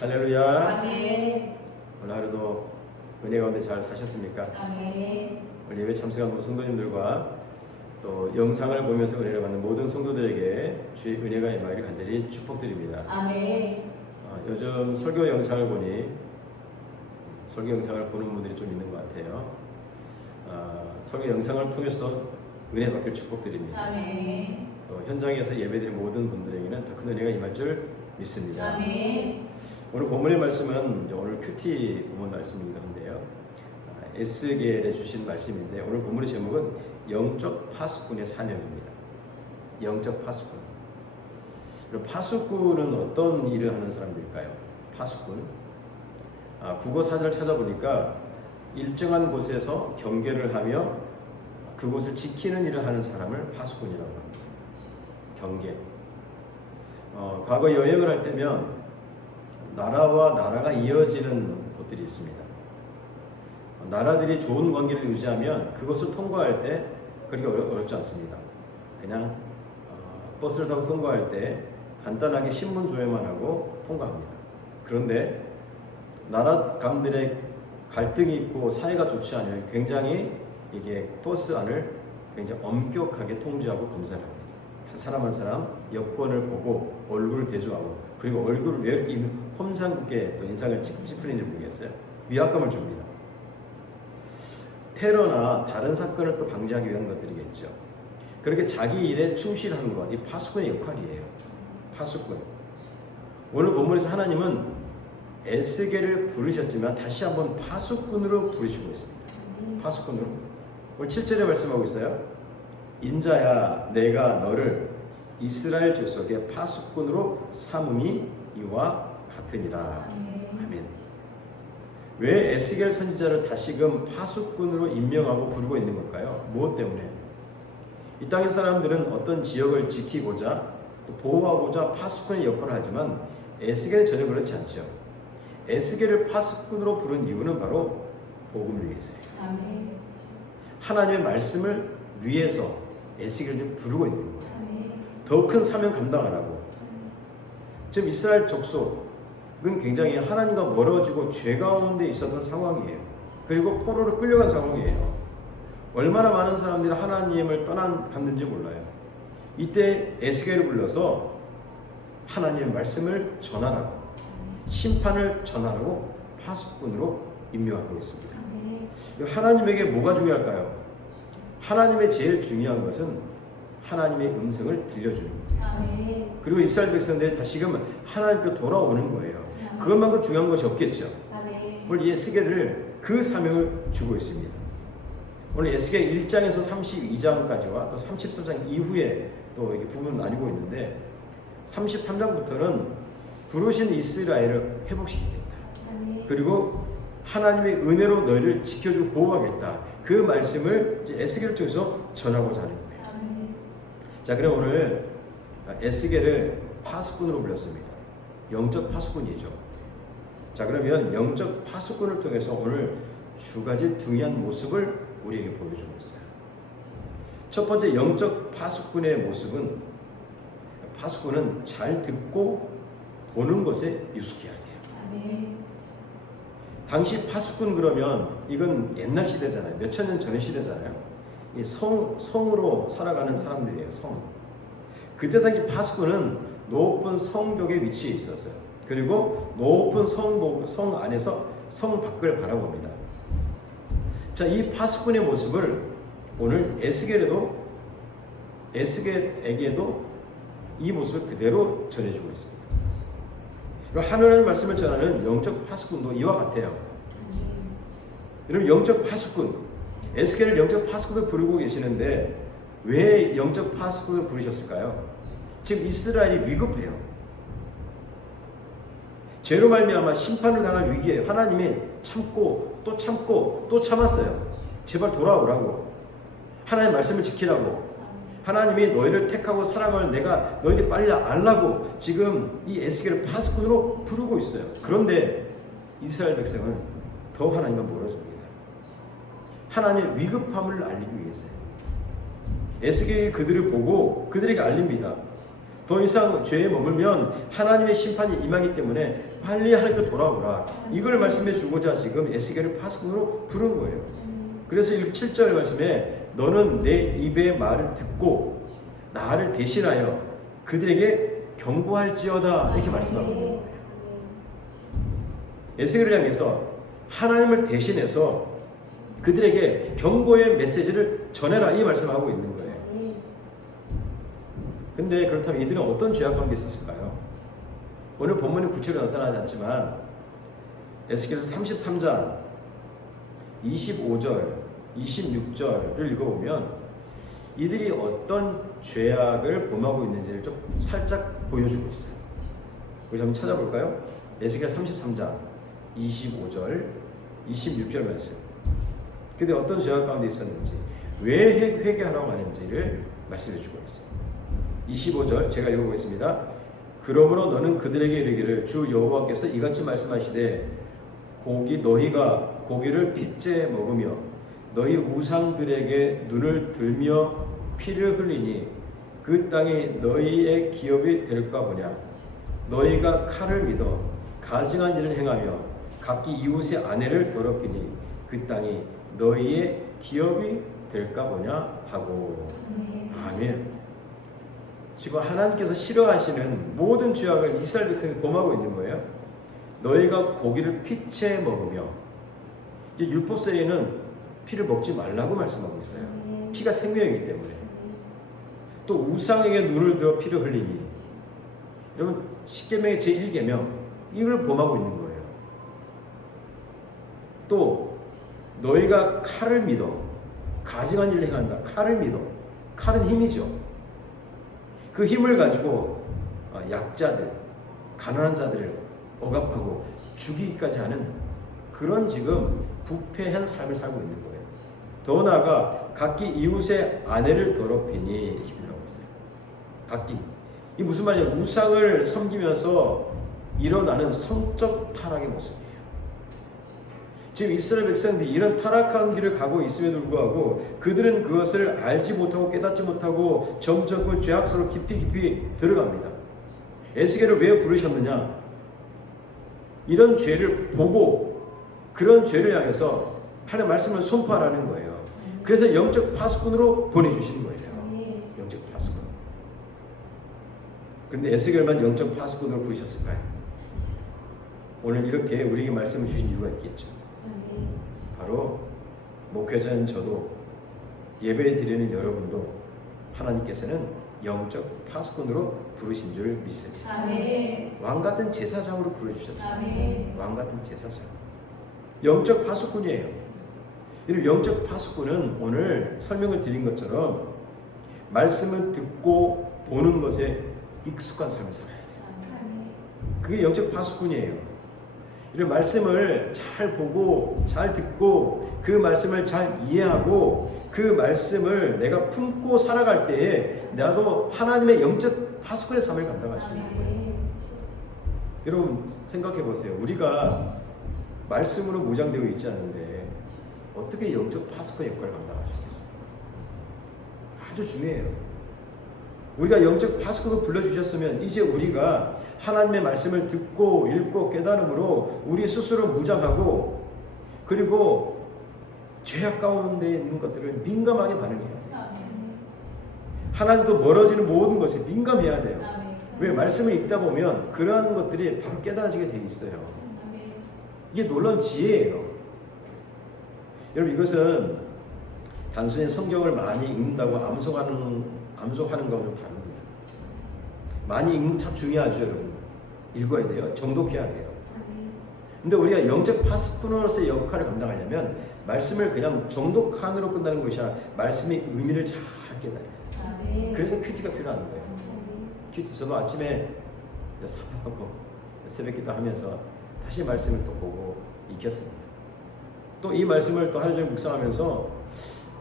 할렐루야. 아멘. 오늘 하루도 은혜 가운데 잘 사셨습니까? 아멘. 오늘 예배 참석한 모든 성도님들과 또 영상을 보면서 은혜를 받는 모든 성도들에게 주의 은혜가 임하기를 간절히 축복드립니다. 아멘. 요즘 설교 영상을 보니 설교 영상을 보는 분들이 좀 있는 것 같아요. 설교 영상을 통해서도 은혜 받길 축복드립니다. 아멘. 또 현장에서 예배드린 모든 분들에게는 더 큰 은혜가 임할 줄 믿습니다. 아멘. 오늘 본문의 말씀은 오늘 큐티 본문 말씀인데요. 에스겔에 주신 말씀인데 오늘 본문의 제목은 영적 파수꾼의 사명입니다. 영적 파수꾼. 파수꾼은 어떤 일을 하는 사람들일까요? 파수꾼. 국어 사전을 찾아보니까 일정한 곳에서 경계를 하며 그곳을 지키는 일을 하는 사람을 파수꾼이라고 합니다. 경계. 과거 여행을 할 때면 나라와 나라가 이어지는 곳들이 있습니다. 나라들이 좋은 관계를 유지하면 그것을 통과할 때 그렇게 어렵지 않습니다. 그냥 버스를 타고 통과할 때 간단하게 신분 조회만 하고 통과합니다. 그런데 나라 간들의 갈등이 있고 사이가 좋지 않으면 굉장히 이게 버스 안을 굉장히 엄격하게 통제하고 검사를 합니다. 한 사람 한 사람 여권을 보고 얼굴을 대조하고 그리고 얼굴을 왜 이렇게 험상궂게 또 인상을 찌푸리는지 모르겠어요. 위압감을 줍니다. 테러나 다른 사건을 또 방지하기 위한 것들이겠죠. 그렇게 자기 일에 충실하는 것, 이 파수꾼의 역할이에요. 파수꾼. 오늘 본문에서 하나님은 에스겔을 부르셨지만 다시 한번 파수꾼으로 부르시고 있습니다. 파수꾼으로. 오늘 7절에 말씀하고 있어요. 인자야 내가 너를 이스라엘 족속의 파수꾼으로 삼음이 이와 같으니라. 아멘. 왜 에스겔 선지자를 다시금 파수꾼으로 임명하고 부르고 있는 걸까요? 무엇 때문에? 이 땅의 사람들은 어떤 지역을 지키고자 또 보호하고자 파수꾼의 역할을 하지만 에스겔은 전혀 그렇지 않죠. 에스겔을 파수꾼으로 부른 이유는 바로 복음을 위해서예요. 아멘. 하나님의 말씀을 위해서 에스겔을 부르고 있는 거예요. 더 큰 사명 감당하라고. 지금 이스라엘 족속은 굉장히 하나님과 멀어지고 죄 가운데 있었던 상황이에요. 그리고 포로로 끌려간 상황이에요. 얼마나 많은 사람들이 하나님을 떠나갔는지 몰라요. 이때 에스겔을 불러서 하나님의 말씀을 전하라고, 심판을 전하라고 파수꾼으로 임명하고 있습니다. 하나님에게 뭐가 중요할까요? 하나님의 제일 중요한 것은 하나님의 음성을 들려주는 거예요. 그리고 이스라엘 백성들이 다시금 하나님께 돌아오는 거예요. 그것만큼 중요한 것이 없겠죠. 오늘 에스겔을 그 사명을 주고 있습니다. 오늘 에스겔 1장에서 32장까지와 또 33장 이후에 또 이렇게 부분 나뉘고 있는데 33장부터는 부르신 이스라엘을 회복시키겠다. 그리고 하나님의 은혜로 너희를 지켜주고 보호하겠다. 그 말씀을 이제 에스겔을 통해서 전하고자 하는 거예요. 자, 그럼 오늘 에스겔을 파수꾼으로 불렀습니다. 영적 파수꾼이죠. 자, 그러면 영적 파수꾼을 통해서 오늘 두 가지 중요한 모습을 우리에게 보여주고 있어요. 첫 번째 영적 파수꾼의 모습은 파수꾼은 잘 듣고 보는 것에 유숙해야 돼요. 당시 파수꾼 그러면 이건 옛날 시대잖아요. 몇천 년 전의 시대잖아요. 이 성으로 살아가는 사람들이에요. 성. 그때 당시 파수꾼은 높은 성벽에 위치해 있었어요. 그리고 높은 성 안에서 성 밖을 바라봅니다. 자, 이 파수꾼의 모습을 오늘 에스겔에게도 이 모습을 그대로 전해주고 있습니다. 하나님의 말씀을 전하는 영적 파수꾼도 이와 같아요. 여러분, 영적 파수꾼, 에스겔을 영적 파수꾼을 부르고 계시는데 왜 영적 파수꾼을 부르셨을까요? 지금 이스라엘이 위급해요. 죄로 말미암아 심판을 당할 위기에 하나님이 참고 또 참고 또 참았어요. 제발 돌아오라고. 하나님의 말씀을 지키라고. 하나님이 너희를 택하고 사랑을 내가 너희들 빨리 알라고 지금 이 에스겔을 파수꾼으로 부르고 있어요. 그런데 이스라엘 백성은 더 하나님과 멀어집니다. 하나님의 위급함을 알리기 위해서요. 에스겔이 그들을 보고 그들에게 알립니다. 더 이상 죄에 머물면 하나님의 심판이 임하기 때문에 빨리 하나님께 돌아오라. 이걸 말씀해 주고자 지금 에스겔을 파수꾼으로 부른 거예요. 그래서 7절 말씀에 너는 내 입의 말을 듣고 나를 대신하여 그들에게 경고할지어다 이렇게 말씀하고 있는 거예요. 에스겔을 향해서 하나님을 대신해서 그들에게 경고의 메시지를 전해라 이 말씀하고 있는 거예요. 근데 그렇다면 이들은 어떤 죄악 가운데 있었을까요? 오늘 본문이 구체적으로 나타나지 않지만 에스겔서 33장 25절 26절을 읽어보면 이들이 어떤 죄악을 범하고 있는지를 좀 살짝 보여주고 있어요. 우리 한번 찾아볼까요? 에스겔 33장 25절 26절 말씀. 그때 어떤 죄악 가운데 있었는지 왜 회개하라고 하는지를 말씀해 주고 있어요. 25절 제가 읽어보겠습니다. 그러므로 너는 그들에게 이르기를 주 여호와께서 이같이 말씀하시되 너희가 고기를 핏째 먹으며 너희 우상들에게 눈을 들며 피를 흘리니 그 땅이 너희의 기업이 될까 보냐. 너희가 칼을 믿어 가증한 일을 행하며 각기 이웃의 아내를 더럽히니 그 땅이 너희의 기업이 될까 보냐 하고. 아멘. 지금 하나님께서 싫어하시는 모든 죄악을 이스라엘 백성이 범하고 있는 거예요. 너희가 고기를 핏째 먹으며, 율법서에는 피를 먹지 말라고 말씀하고 있어요. 피가 생명이기 때문에. 또 우상에게 눈을 들어 피를 흘리니, 여러분 십계명의 제1계명 이걸 범하고 있는 거예요. 또 너희가 칼을 믿어 가증한 일을 행한다. 칼을 믿어. 칼은 힘이죠. 그 힘을 가지고 약자들, 가난한 자들을 억압하고 죽이기까지 하는 그런 지금 부패한 삶을 살고 있는 거예요. 더 나아가 각기 이웃의 아내를 더럽히니 이렇게 표현하고 있어요. 각기. 이 무슨 말이냐면 우상을 섬기면서 일어나는 성적 타락의 모습이에요. 지금 이스라엘 백성들이 이런 타락한 길을 가고 있음에도 불구하고 그들은 그것을 알지 못하고 깨닫지 못하고 점점 그 죄악 속으로 깊이 들어갑니다. 에스겔을 왜 부르셨느냐? 이런 죄를 보고 그런 죄를 향해서 하나님의 말씀을 선포하라는 거예요. 그래서 영적 파수꾼으로 보내주시는 거예요. 영적 파수꾼. 그런데 에스겔만 영적 파수꾼으로 부르셨을까요? 오늘 이렇게 우리에게 말씀을 주신 이유가 있겠죠. 바로 목회자인 저도 예배 드리는 여러분도 하나님께서는 영적 파수꾼으로 부르신 줄 믿습니다. 아멘. 왕 같은 제사장으로 부르주셨죠. 아멘. 왕 같은 제사장. 영적 파수꾼이에요. 이 영적 파수꾼은 오늘 설명을 드린 것처럼 말씀을 듣고 보는 것에 익숙한 삶을 살아야 돼요. 그게 영적 파수꾼이에요. 이런 말씀을 잘 보고 잘 듣고 그 말씀을 잘 이해하고 그 말씀을 내가 품고 살아갈 때에 나도 하나님의 영적 파수꾼의 삶을 감당할 수 있는 거예요. 여러분 생각해 보세요. 우리가 말씀으로 무장되어 있지 않은데 어떻게 영적 파수꾼 역할을 감당할 수 있겠습니까? 아주 중요해요. 우리가 영적 파수꾼을 불러주셨으면 이제 우리가 하나님의 말씀을 듣고 읽고 깨달음으로 우리 스스로 무장하고 그리고 죄악 가운데 있는 것들을 민감하게 반응해야 돼요. 하나님도 멀어지는 모든 것에 민감해야 돼요. 왜? 말씀을 읽다 보면 그러한 것들이 바로 깨달아지게 돼 있어요. 이게 놀라운 지혜예요. 여러분 이것은 단순히 성경을 많이 읽는다고 암송하는 거하고 좀 다릅니다. 많이 읽는 참 중요하죠, 여러분. 읽어야 돼요. 정독해야 돼요. 근데 우리가 영적 파수꾼으로서의 역할을 감당하려면 말씀을 그냥 정독한으로 끝나는 것이 아니라 말씀의 의미를 잘 깨달아요. 그래서 큐티가 필요한 거예요. 큐티. 저도 아침에 사업하고 새벽기도 하면서 다시 말씀을 또 보고 익혔습니다. 또 이 말씀을 또 하루 종일 묵상하면서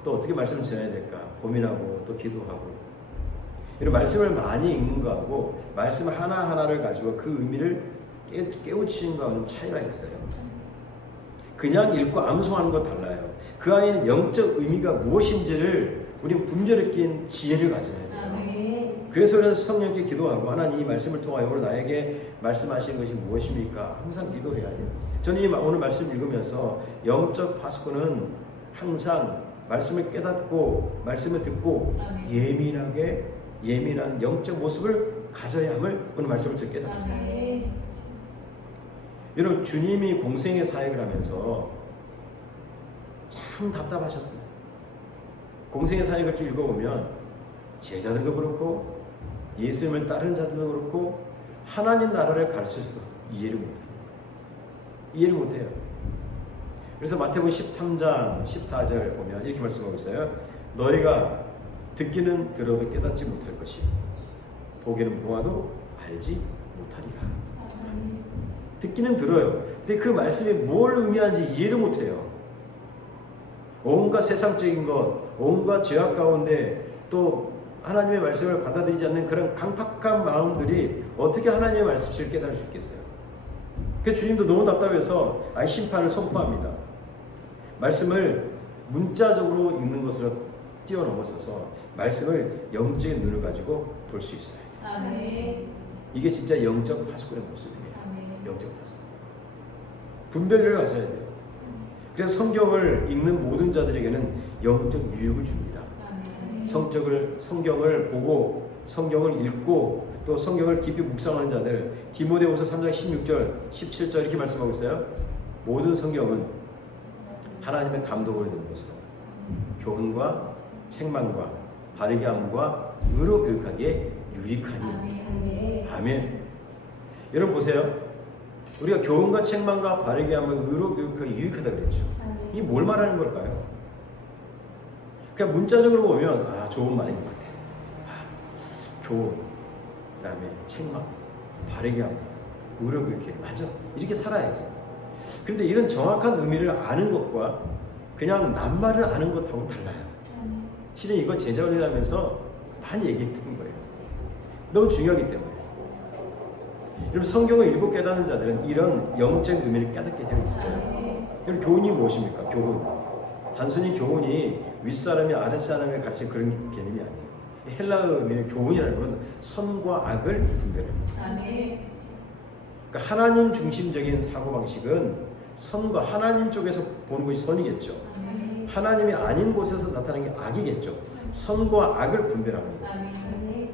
또 어떻게 말씀을 전해야 될까 고민하고 또 기도하고 이런 말씀을 많이 읽는 거하고 말씀 하나하나를 가지고 그 의미를 깨우치는 거하고는 차이가 있어요. 그냥 읽고 암송하는 거 달라요. 그 안에는 영적 의미가 무엇인지를 우리는 분별을 낀 지혜를 가져야 돼요. 그래서 우리는 성령께 기도하고 하나님 이 말씀을 통하여 오늘 나에게 말씀하시는 것이 무엇입니까? 항상 기도해야 돼요. 저는 오늘 말씀 읽으면서 영적 파수꾼은 항상 말씀을 깨닫고 말씀을 듣고 예민한 영적 모습을 가져야 함을 오늘 말씀을 듣게 깨닫았어요. 여러분 주님이 공생의 사역을 하면서 참 답답하셨어요. 공생의 사역을 쭉 읽어보면 제자들도 그렇고 예수님을 따르는 자들도 그렇고 하나님 나라를 가르쳐줘도 이해를 못해요. 그래서 마태복음 13장 14절 보면 이렇게 말씀하고 있어요. 너희가 듣기는 들어도 깨닫지 못할 것이요 보기는 보아도 알지 못하리라. 듣기는 들어요. 근데 그 말씀이 뭘 의미하는지 이해를 못해요. 온갖 세상적인 것, 온갖 죄악 가운데 또 하나님의 말씀을 받아들이지 않는 그런 강팍한 마음들이 어떻게 하나님의 말씀을 깨달을 수 있겠어요? 그 주님도 너무 답답해서 심판을 선포합니다. 말씀을 문자적으로 읽는 것으로 뛰어넘어서서 말씀을 영적인 눈을 가지고 볼 수 있어요. 이게 진짜 영적 파수꾼의 모습이에요. 영적 파수꾼. 분별을 가져야 돼요. 그래서 성경을 읽는 모든 자들에게는 영적 유익을 줍니다. 성경을 보고 성경을 읽고 또 성경을 깊이 묵상하는 자들, 디모데후서 3장 16절 17절 이렇게 말씀하고 있어요. 모든 성경은 하나님의 감동으로 된 것으로 교훈과 책망과 바르게 함과 의로 교육하기에 유익하니. 아멘. 여러분 보세요. 우리가 교훈과 책망과 바르게 함과 의로 교육하기에 유익하다 그랬죠. 이 뭘 말하는 걸까요? 그냥 문자적으로 보면 좋은 말인 것 같아. 교훈, 그다음에 책망, 바르게 함, 의로 교육해. 맞아. 이렇게 살아야지. 그런데 이런 정확한 의미를 아는 것과 그냥 낱말을 아는 것하고 달라요. 실은 이거 제자훈련 하면서 많이 얘기했던 거예요. 너무 중요하기 때문에. 여러분 성경을 읽고 깨닫는 자들은 이런 영적 의미를 깨닫게 되어 있어요. 그럼 교훈이 무엇입니까? 교훈. 단순히 교훈이 윗사람이 아랫사람에 가르친 그런 개념이 아니에요. 헬라어 의미의 교훈이라는 것은 선과 악을 분별합니다. 그러니까 하나님 중심적인 사고방식은 선과 하나님 쪽에서 보는 것이 선이겠죠. 하나님이 아닌 곳에서 나타나는 게 악이겠죠. 선과 악을 분별하는 거예요.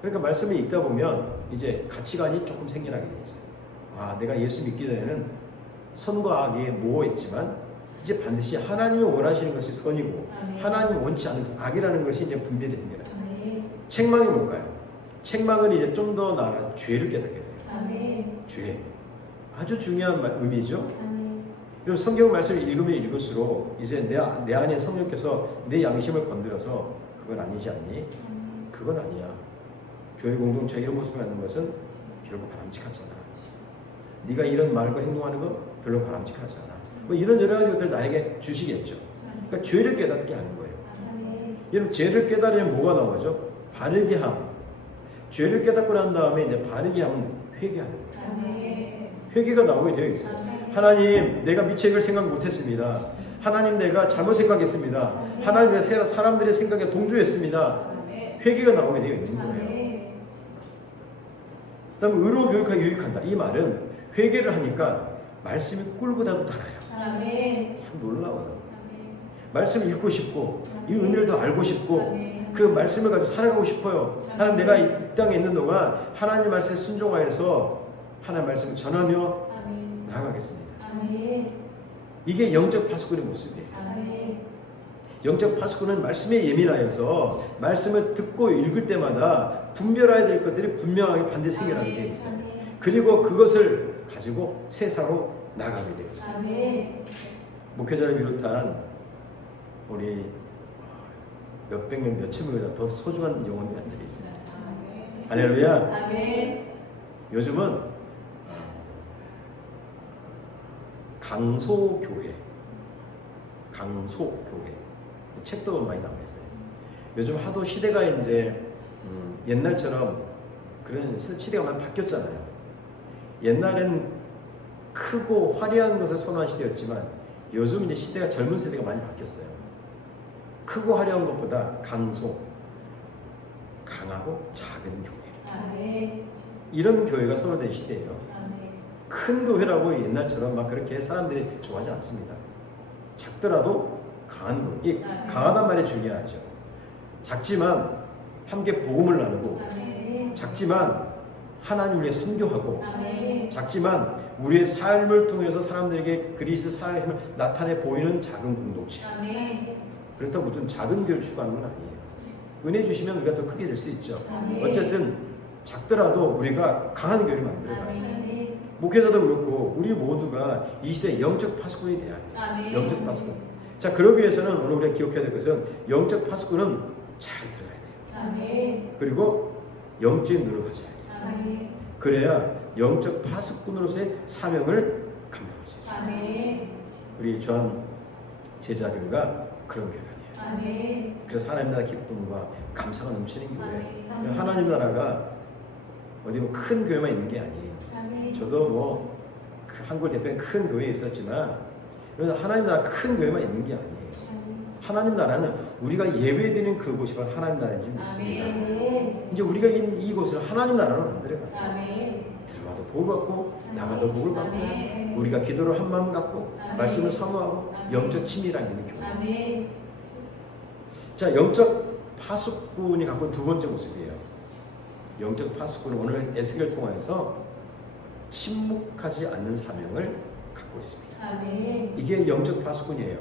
그러니까 말씀을 읽다 보면 이제 가치관이 조금 생겨나게 돼 있어요. 내가 예수 믿기 전에는 선과 악이 모호했지만 이제 반드시 하나님이 원하시는 것이 선이고 하나님이 원치 않는 것은 악이라는 것이 이제 분별이 됩니다. 책망이 뭘까요? 책망은 이제 좀 더 나아가 죄를 깨닫게 돼요. 죄. 아주 중요한 의미죠. 그럼 성경 말씀을 읽으면 읽을수록 이제 내 안에 성령께서 내 양심을 건드려서 그건 아니지 않니? 그건 아니야. 교회 공동체 이런 모습을 갖는 것은 결국 바람직하잖아. 네가 이런 말과 행동하는 건 별로 바람직하지 않아. 뭐 이런 여러 가지 것들 나에게 주시겠죠. 그러니까 죄를 깨닫게 하는 거예요. 여러분 죄를 깨달으면 뭐가 나오죠? 바르게 함. 죄를 깨닫고 난 다음에 이제 바르게 함은 회개하는 거예요. 회개가 나오게 되어 있어요. 하나님, 내가 미책을 생각 못했습니다. 하나님, 내가 잘못 생각했습니다. 하나님, 내가 사람들의 생각에 동조했습니다. 회개가 나오게 되어 있는 거예요. 그다음 의로 교육하기 유익한다. 이 말은 회개를 하니까 말씀이 꿀보다도 달아요. 참 놀라워요. 말씀을 읽고 싶고 이 의미를 더 알고 싶고 그 말씀을 가지고 살아가고 싶어요. 하나님, 내가 이 땅에 있는 동안 하나님 말씀에 순종하여서 하나님 말씀을 전하며 나아가겠습니다. 이게 영적 파수꾼의 모습이에요. 영적 파수꾼은 말씀에 예민하여서 말씀을 듣고 읽을 때마다 분별해야 될 것들이 분명하게 반드시 생겨나게 되어 있어요. 그리고 그것을 가지고 세상으로 나가게 되어 있어요. 목회자를 비롯한 우리 몇백 명, 몇천 명보다 더 소중한 영혼들이 앉아 있습니다. 할렐루야. 요즘은 강소교회 책도 많이 나와 있어요. 요즘 하도 시대가 이제 옛날처럼 그런 시대가 많이 바뀌었잖아요. 옛날엔 크고 화려한 것을 선호한 시대였지만 요즘 이제 시대가 젊은 세대가 많이 바뀌었어요. 크고 화려한 것보다 강소 강하고 작은 교회. 아멘. 이런 교회가 선호된 시대예요. 아멘. 큰 교회라고 옛날처럼 막 그렇게 사람들이 좋아하지 않습니다. 작더라도 강한 교회. 이 강하단 말이 중요하죠. 작지만 함께 복음을 나누고, 아멘. 작지만 하나님을 위해 선교하고, 아멘. 작지만 우리의 삶을 통해서 사람들에게 그리스도 사랑의 힘을 나타내 보이는 작은 공동체. 아멘. 그렇다고 무슨 작은 교회를 추구하는 건 아니에요. 은혜 주시면 우리가 더 크게 될 수 있죠. 아멘. 어쨌든 작더라도 우리가 강한 교회를 만들어가야 돼요. 아멘. 목회자도 그렇고 우리 모두가 이 시대의 영적 파수꾼이 돼야 돼요. 아멘. 영적 파수꾼. 자, 그러기 위해서는 오늘 우리가 기억해야 될 것은 영적 파수꾼은 잘 들어야 돼요. 아멘. 그리고 영적인 눈을 가져야 돼요. 아멘. 그래야 영적 파수꾼으로서의 사명을 감당할 수 있어요. 아멘. 우리 주한 제자교회가 그런 교회가 돼요. 아멘. 그래서 하나님 나라 기쁨과 감사가 넘치는 교회. 아멘. 하나님 나라가 어디 뭐 큰 교회만 있는 게 아니에요. 아멘. 저도 뭐 한국 대표는 큰 교회에 있었지만 그래서 하나님 나라 큰 교회만 있는 게 아니에요. 하나님 나라는 우리가 예배드리는 그곳이 바로 하나님 나라인 줄 믿습니다. 아멘. 이제 우리가 있는 이곳을 하나님 나라로 만들어가요. 아멘. 들어가도 복을 받고 나가도 복을 받고 아멘. 우리가 기도로 한 마음 갖고 아멘. 말씀을 선호하고 아멘. 영적 친밀함이 있는 교회. 아멘. 자, 영적 파수꾼이 갖고 있는 두 번째 모습이에요. 영적 파수꾼은 오늘 에스겔을 통하여서 침묵하지 않는 사명을 갖고 있습니다. 아멘. 이게 영적 파수꾼이에요.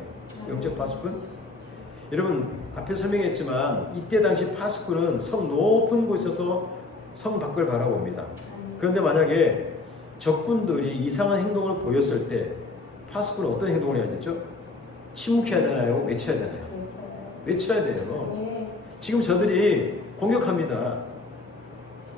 영적 파수꾼. 여러분 앞에 설명했지만 이때 당시 파수꾼은 성 높은 곳에서 성 밖을 바라봅니다. 그런데 만약에 적군들이 이상한 행동을 보였을 때 파수꾼은 어떤 행동을 해야 되죠? 침묵해야 되나요? 외쳐야 되나요? 외쳐야 돼요. 지금 저들이 공격합니다.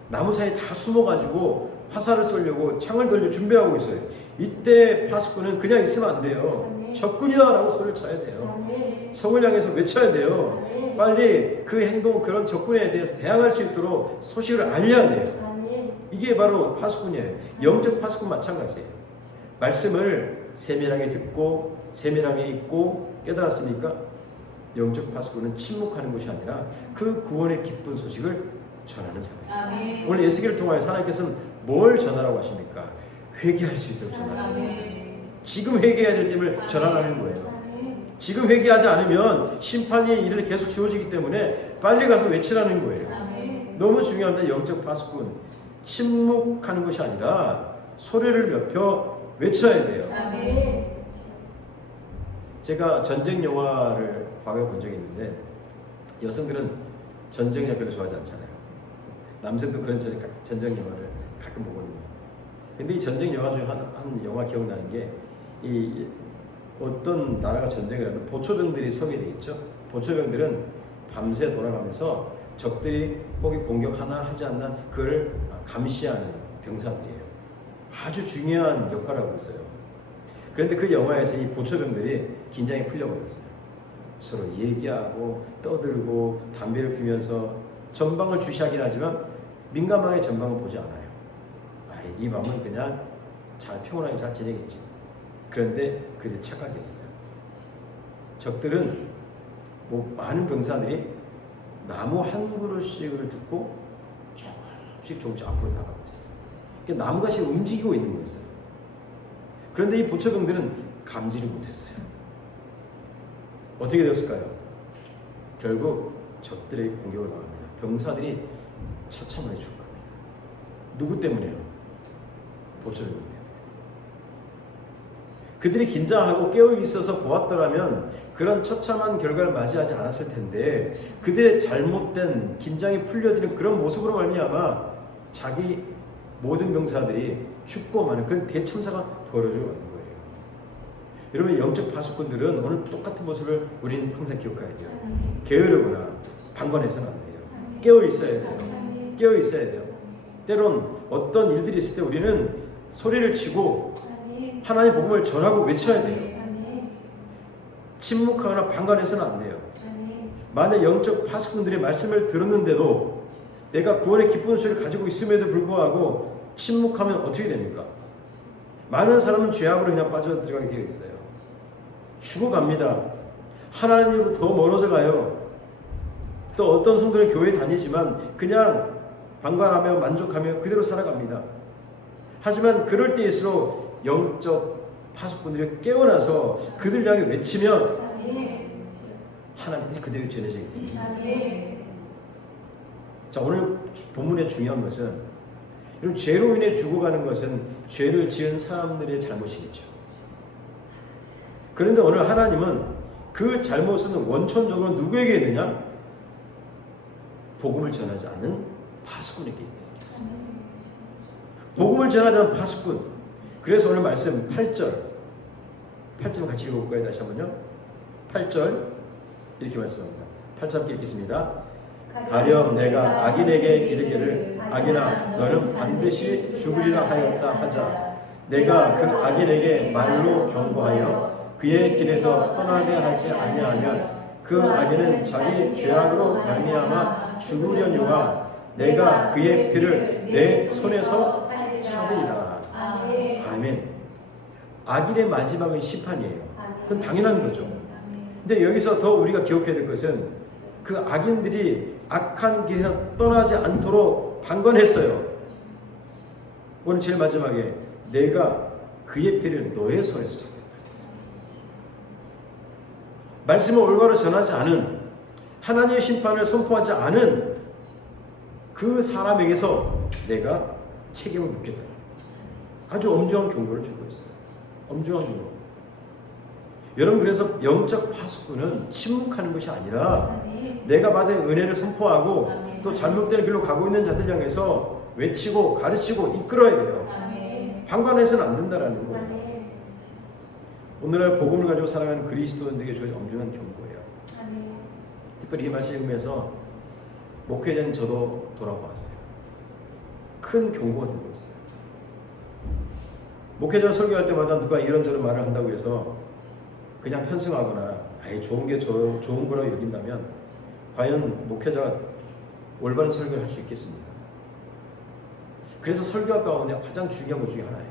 나무 사이에 다 숨어가지고 화살을 쏘려고 창을 돌려 준비하고 있어요. 이때 파수꾼은 그냥 있으면 안 돼요. 적군이다라고 소리를 쳐야 돼요. 성을 향해서 외쳐야 돼요. 빨리 그 행동, 그런 적군에 대해서 대항할 수 있도록 소식을 알려야 돼요. 이게 바로 파수꾼이에요. 영적 파수꾼 마찬가지예요. 말씀을 세밀하게 듣고 세밀하게 읽고 깨달았으니까 영적 파수꾼은 침묵하는 것이 아니라 그 구원의 기쁜 소식을 전하는 사람입니다. 오늘 에스겔을 통하여 하나님께서는 뭘 전하라고 하십니까? 회개할 수 있도록 전하라고 해요. 지금 회개해야 될 때를 전하라는 거예요. 지금 회개하지 않으면 심판의 일을 계속 주어지기 때문에 빨리 가서 외치라는 거예요. 너무 중요합니다. 영적 파수꾼. 침묵하는 것이 아니라 소리를 높여 외쳐야 돼요. 제가 전쟁 영화를 과거에 본 적이 있는데 여성들은 전쟁 영화 별로 좋아하지 않잖아요. 남성도 그런 전쟁 영화를 가끔 보거든요. 근데 이 전쟁 영화 중에 한 영화 기억나는 게 이 어떤 나라가 전쟁을 하든 보초병들이 서게 돼 있죠. 보초병들은 밤새 돌아가면서 적들이 혹이 공격하나 하지 않나 그걸 감시하는 병사들이에요. 아주 중요한 역할을 하고 있어요. 그런데 그 영화에서 이 보초병들이 긴장이 풀려버렸어요. 서로 얘기하고 떠들고 담배를 피면서 전방을 주시하긴 하지만 민감하게 전방을 보지 않아요. 이 밤은 그냥 잘 평온하게 잘 지내겠지. 그런데 그들 착각했어요. 적들은 뭐 많은 병사들이 나무 한 그루씩을 듣고 조금씩 앞으로 나가고 있었어요. 그러니까 나무가 지금 움직이고 있는 거였어요. 그런데 이 보초병들은 감지를 못했어요. 어떻게 됐을까요? 결국 적들의 공격을 당합니다. 병사들이 처참하게 죽어갑니다. 누구 때문에요? 보초병 때문에. 그들이 긴장하고 깨어 있어서 보았더라면 그런 처참한 결과를 맞이하지 않았을 텐데 그들의 잘못된 긴장이 풀려지는 그런 모습으로 말미암아 자기 모든 병사들이 죽고 마는 그런 대참사가 벌어지고 있는 거예요. 여러분 영적 파수꾼들은 오늘 똑같은 모습을 우리는 항상 기억해야 돼요. 게으르거나 방관해서는 안 돼요. 깨어 있어야 돼요. 깨어 있어야 돼요. 때론 어떤 일들이 있을 때 우리는 소리를 치고 하나님의 복음을 전하고 외쳐야 돼요. 침묵하거나 방관해서는 안 돼요. 만약 영적 파수꾼들이 말씀을 들었는데도 내가 구원의 기쁜 소리를 가지고 있음에도 불구하고 침묵하면 어떻게 됩니까? 많은 사람은 죄악으로 그냥 빠져들어가게 되어 있어요. 죽어갑니다. 하나님으로 더 멀어져 가요. 또 어떤 성도는 교회 다니지만 그냥 방관하며 만족하며 그대로 살아갑니다. 하지만 그럴 때일수록 영적 파수꾼들이 깨어나서 그들 향해 외치면 하나님의 뜻이 그대로 전해지게 됩니다. 자, 오늘 본문의 중요한 것은 여러분, 죄로 인해 죽어가는 것은 죄를 지은 사람들의 잘못이겠죠. 그런데 오늘 하나님은 그 잘못은 원천적으로 누구에게 있느냐? 복음을 전하지 않는 파수꾼에게 있는 복음을 전하지 않는 파수꾼. 그래서 오늘 말씀 8절 같이 읽어볼까요? 다시 한번요. 8절 이렇게 말씀합니다. 8절 함께 읽겠습니다. 가령 내가 악인에게 이르기를 악인아 너는 반드시 죽으리라 하였다 하자 내가 그 악인에게 말로 경고하여 그의 길에서 떠나게 하지 아니하면 그 악인은 자기 죄악으로 말미암아 죽으려니와 내가 그의 피를 내 손에서 찾으리라. 아멘. 악인의 마지막은 심판이에요. 그건 당연한 거죠. 근데 여기서 더 우리가 기억해야 될 것은 그 악인들이 악한 길에서 떠나지 않도록 방관했어요. 오늘 제일 마지막에 내가 그의 피를 너의 손에서 찾겠다. 말씀을 올바로 전하지 않은 하나님의 심판을 선포하지 않은 그 사람에게서 내가 책임을 묻겠다. 아주 엄중한 경고를 주고 있어요. 엄중한 경고. 여러분, 그래서 영적 파수꾼은 침묵하는 것이 아니라 내가 받은 은혜를 선포하고 또 잘못된 길로 가고 있는 자들 향해서 외치고 가르치고 이끌어야 돼요. 방관해서는 안 된다라는 거예요. 오늘날 복음을 가지고 살아가는 그리스도인들에게 주어진 엄중한 경고예요. 특별히 이 말씀을 읽으면서 목회자인 저도 돌아보았어요. 큰 경고가 되고 있어요. 목회자 설교할 때마다 누가 이런저런 말을 한다고 해서 그냥 편승하거나 아예 좋은 게 좋은 거라고 여긴다면 과연 목회자가 올바른 설교를 할 수 있겠습니까? 그래서 설교학 가운데 가장 중요한 것 중에 하나예요.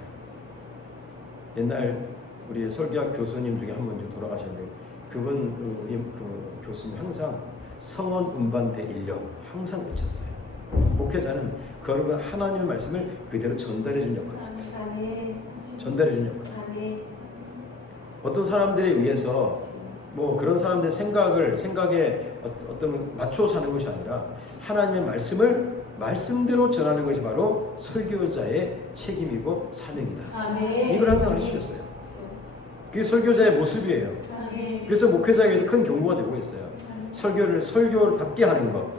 옛날 우리 설교학 교수님 중에 한 분 좀 돌아가셨는데 그분 우리 그 교수님 항상 성원 음반 대인력 항상 외쳤어요. 목회자는 그 하나님의 말씀을 그대로 전달해 준 역할입니다. 전달해 준 역할. 어떤 사람들에 의해서 뭐 그런 사람들의 생각에 어떤 맞춰 사는 것이 아니라 하나님의 말씀을 말씀대로 전하는 것이 바로 설교자의 책임이고 사명이다. 이걸 항상 가르치셨어요. 그게 설교자의 모습이에요. 그래서 목회자에게도 큰 경고가 되고 있어요. 설교답게 하는 것.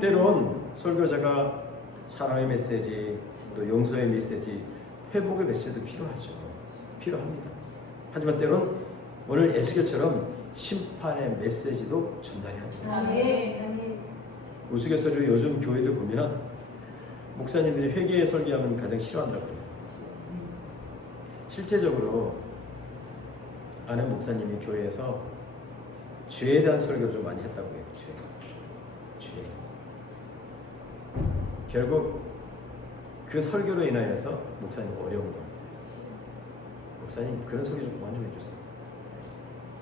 때론 설교자가 사랑의 메시지, 또 용서의 메시지, 회복의 메시지도 필요합니다. 하지만 때론 오늘 에스겔처럼 심판의 메시지도 전달해야 합니다. 우스갯소리로 요즘 교회들 보면 목사님들이 회개의 설교하면 가장 싫어한다고 그래요. 실제적으로 아는 목사님이 교회에서 죄에 대한 설교를 좀 많이 했다고 해요. 죄. 결국 그 설교로 인하여서 목사님 어려움도 됐어요. 목사님 그런 소리 좀 그만 좀 해주세요.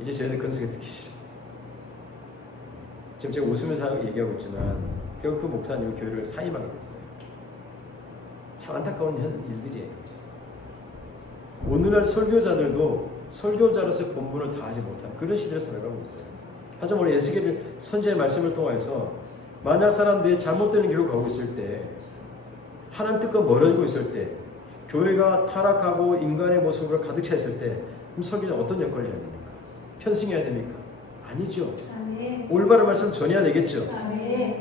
이제 저희는 그런 소리 듣기 싫어요. 지금 제가 웃으면서 얘기하고 있지만 결국 그 목사님은 교회를 사임하게 됐어요. 참 안타까운 일들이에요. 오늘날 설교자들도 설교자로서의 본분을 다하지 못한 그런 시대를 살아가고 있어요. 하지만 우리 에스겔 선지자의 말씀을 통해서 만약 사람들이 잘못되는 길로 가고 있을 때, 하나님 뜻과 멀어지고 있을 때, 교회가 타락하고 인간의 모습으로 가득 차 있을 때, 그럼 설교자 어떤 역할을 해야 됩니까? 편승해야 됩니까? 아니죠. 올바른 말씀 전해야 되겠죠.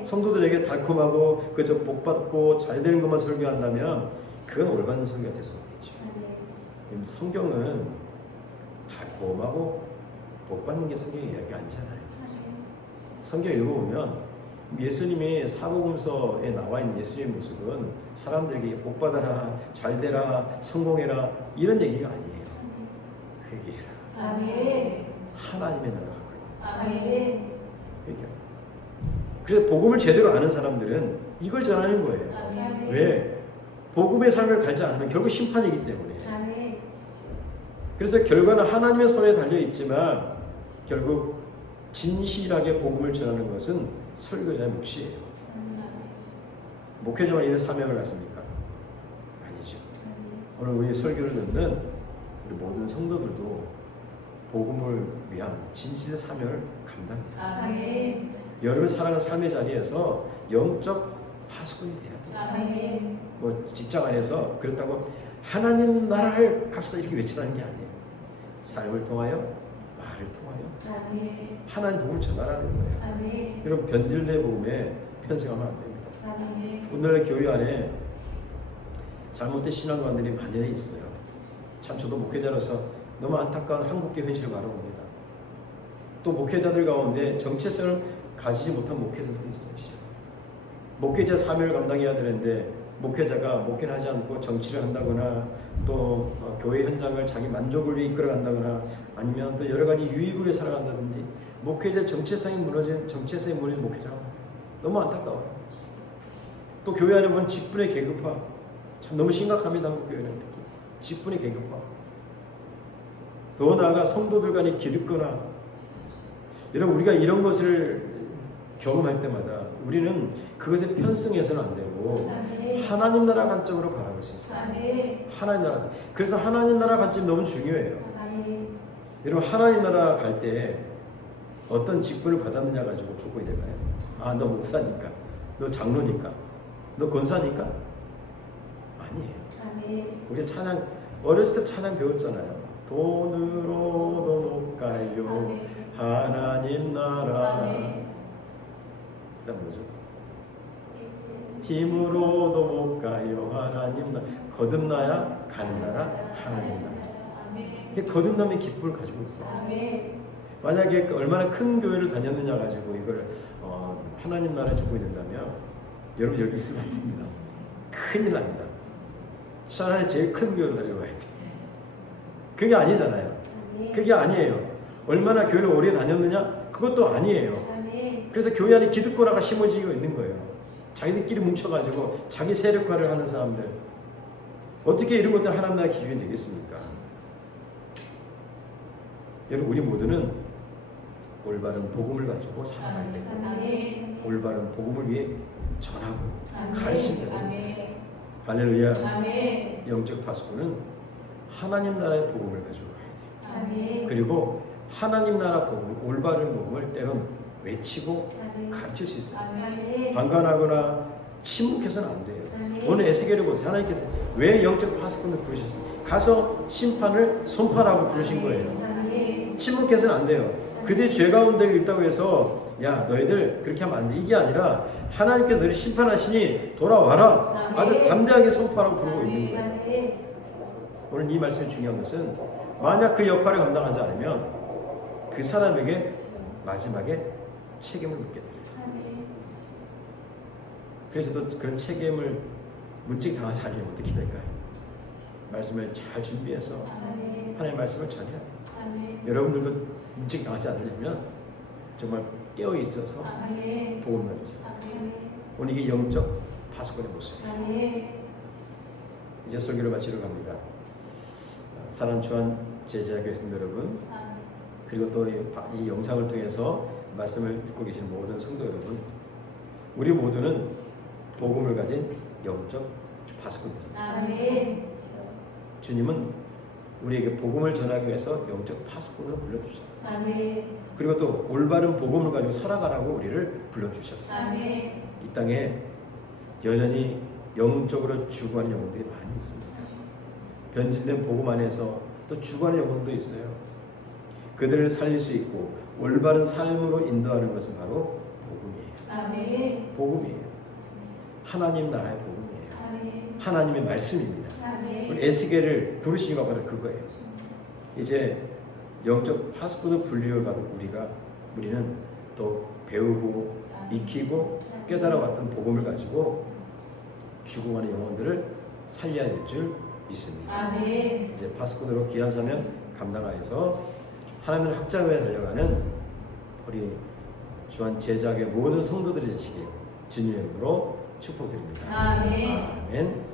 성도들에게 달콤하고 그저 복받고 잘 되는 것만 설교한다면 그건 올바른 설교가 될 수 없겠죠. 성경은 달콤하고 복받는 게 성경의 이야기 아니잖아요. 성경 읽어보면 예수님의 사복음서에 나와 있는 예수님의 모습은 사람들에게 복받아라, 잘되라, 성공해라 이런 얘기가 아니에요. 회개해라. 하나님의 나라 가까이. 회개하라. 그래서 복음을 제대로 아는 사람들은 이걸 전하는 거예요. 왜? 복음의 삶을 갈지 않으면 결국 심판이기 때문에. 그래서 결과는 하나님의 손에 달려 있지만 결국 진실하게 복음을 전하는 것은 설교자의 몫이에요. 목회자만 이런 사명을 갖습니까? 아니죠. 오늘 우리 설교를 듣는 우리 모든 성도들도 복음을 위한 진실의 사명을 감당합니다. 아멘. 여러분을 사랑하는 삶의 자리에서 영적 파수꾼이 돼야 돼요. 아멘. 뭐 직장 안에서 그렇다고 하나님 나라를 갑시다 이렇게 외치라는 게 아니에요. 삶을 통하여 말을 통하여 아멘. 하나님 복음을 전하라는 거예요. 아멘. 여러분 변질된 복음에 편승하면 안 됩니다. 아멘. 오늘날 교회 안에 잘못된 신앙관들이 만연해 있어요. 참 저도 목회자로서 너무 안타까운 한국교 현실을 바라봅니다. 또 목회자들 가운데 정체성을 가지지 못한 목회자들이 있어요. 목회자 사명을 감당해야 되는데 목회자가 목회를 하지 않고 정치를 한다거나 또 교회 현장을 자기 만족을 위해 이끌어간다거나 아니면 또 여러 가지 유익을 위해 살아간다든지 목회자 정체성이 무너진 목회자가 많아요. 너무 안타까워요. 또 교회 안에 보면 직분의 계급화 참 너무 심각합니다. 한국 교회는 특히 직분의 계급화. 더 나아가 성도들 간에 기득거나 여러분 우리가 이런 것을 경험할 때마다 우리는 그것에 편승해서는 안 되고 아멘. 하나님 나라 관점으로 바라볼 수 있어요. 아멘. 하나님 나라. 그래서 하나님 나라 관점이 너무 중요해요. 아멘. 여러분 하나님 나라 갈 때 어떤 직분을 받았느냐 가지고 조건이 될까요? 아, 너 목사니까, 너 장로니까, 너 권사니까? 아니에요. 아멘. 우리 찬양 어렸을 때 찬양 배웠잖아요. 돈으로도 못 가요. 하나님 나라. 그다음 뭐죠? 힘으로도 못 가요. 하나님 나라. 거듭나야 가는 나라 하나님 나라. 이 거듭남의 기쁨을 가지고 있어요. 아멘. 만약에 얼마나 큰 교회를 다녔느냐 가지고 이걸 하나님 나라에 주고 된다면 여러분 여기 있으면 안 됩니다. 큰일 납니다. 차라리 제일 큰 교회로 달려가야 돼. 그게 아니잖아요. 그게 아니에요. 얼마나 교회를 오래 다녔느냐? 그것도 아니에요. 아멘. 그래서 교회 안에 기득권화가 심어지고 있는 거예요. 자기들끼리 뭉쳐가지고 자기 세력화를 하는 사람들. 어떻게 이런 것도 하나님 나라의 기준이 되겠습니까? 여러분 우리 모두는 올바른 복음을 가지고 살아가야 되고 아멘. 올바른 복음을 위해 전하고 아멘. 가르치는 아멘. 할렐루야. 아멘. 영적 파수꾼은 하나님 나라의 복음을 가지고 가야 돼요. 아멘. 그리고 하나님 나라 복음, 올바른 복음을 때론 외치고 아멘. 가르칠 수 있어요. 아멘. 방관하거나 침묵해서는 안 돼요. 아멘. 오늘 에스겔을 보세요. 하나님께서 왜 영적 파수꾼을 부르셨습니까? 가서 심판을 선포하라고 부르신 거예요. 아멘. 침묵해서는 안 돼요. 그들이 죄 가운데 있다고 해서 야 너희들 그렇게 하면 안 돼. 이게 아니라 하나님께서 너희를 심판하시니 돌아와라. 아주 담대하게 선포하라고 부르고 있는 거예요. 아멘. 오늘 이 말씀이 중요한 것은 만약 그 역할을 감당하지 않으면 그 사람에게 마지막에 책임을 묻게 돼요. 아멘. 그래서 또 그런 책임을 문찍 당하지 않으면 어떻게 될까요? 말씀을 잘 준비해서 아멘. 하나님의 말씀을 전해야 돼요. 아멘. 여러분들도 문찍 당하지 않으려면 정말 깨어 있어서 아멘. 복음을 주세요. 아멘. 오늘 이게 영적 파수꾼의 모습이에요. 아멘. 이제 설교를 마치러 갑니다. 사랑하는 주한 제자교회 성도 여러분, 그리고 또 이 영상을 통해서 말씀을 듣고 계신 모든 성도 여러분, 우리 모두는 복음을 가진 영적 파수꾼입니다. 아멘. 주님은 우리에게 복음을 전하기 위해서 영적 파수꾼을 불러주셨어요. 아멘. 그리고 또 올바른 복음을 가지고 살아가라고 우리를 불러주셨어요. 아멘. 이 땅에 여전히 영적으로 죽어가는 영혼들이 많이 있습니다. 변질된 복음 안에서 또 죽어가는 영혼도 있어요. 그들을 살릴 수 있고 올바른 삶으로 인도하는 것은 바로 복음이에요. 아멘. 복음이에요. 하나님 나라의 복음이에요. 아멘. 하나님의 말씀입니다. 아멘. 우리 에스겔을 부르신 이유가 바로 그거예요. 이제 영적 파수꾼의 분류를 받은 우리는 또 배우고 익히고 깨달아왔던 복음을 가지고 죽어가는 영혼들을 살려야 될 줄 믿습니다. 아멘. 이제 파수꾼으로 귀한 사명 감당하여서 하나님을 확장해 달려가는 우리 주한 제자의 모든 성도들이 되시길 주님의 이름으로 축복드립니다. 아멘. 아멘.